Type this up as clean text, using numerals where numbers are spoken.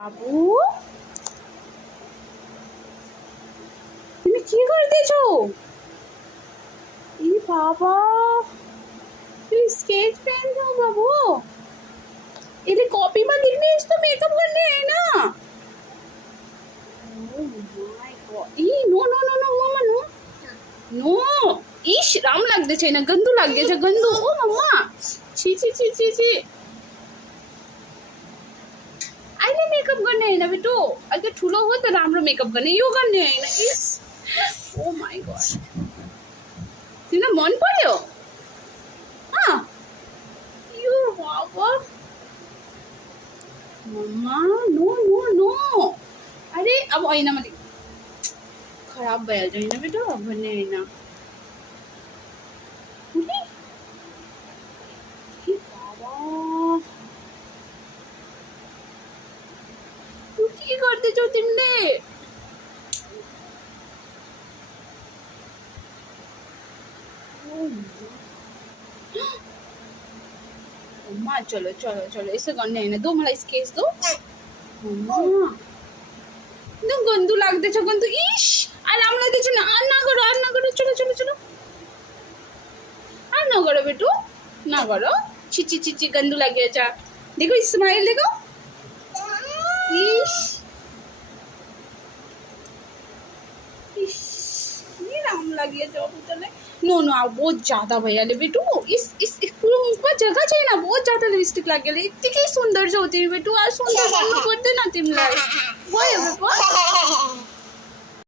বাবু, তুমি কি করতেছো? ই বাবা, तुम स्केच पेन हो बाबू? इधर कॉपी में लिखने इस तो मेकअप करने है ना? Oh my God! ई नो नो नो नो मामा नो नो इश राम लग दे चाहिए ना गंदू लग गया जो गंदू ओ मम्मा ची ची ची ची ची आइले मेकअप करने है ना बेटू अगर ठुलो हो तो राम्रो मेकअप करने यो करने है ना इस ओ माय गॉड तिमीलाई मन पर्यो यो बाबा मम्मा नो नो नो अरे अब ऐनामा खराब भइहाल्छ होइन बेटो भन्ने होइन बाबा तँ के गर्दैछौ तिमीले मम्मा चलो चलो चलो यसो गर्ने होइन दो मलाई स्केच दो मम्मा एकदम गन्दु लाग्दैछ गन्दु इश आराम लाग्दैछ न आज नगरो चलो चलो चलो आज नगरो बेटू नगरो छिची छिची गन्दु लागेछ देखो स्माइल देखो इश इश ये राम लगे जो चले नो नो अब बहुत ज्यादा भइहाल्यो बेटू इस पूरा मुखमा जग्गा छैन बहुत ज्यादा लिपस्टिक लाग्यो यतिकै सुन्दर छौ तिमी बेटू आज सुन्दर भन्नु पर्दैन तिमीलाई गयो बेटू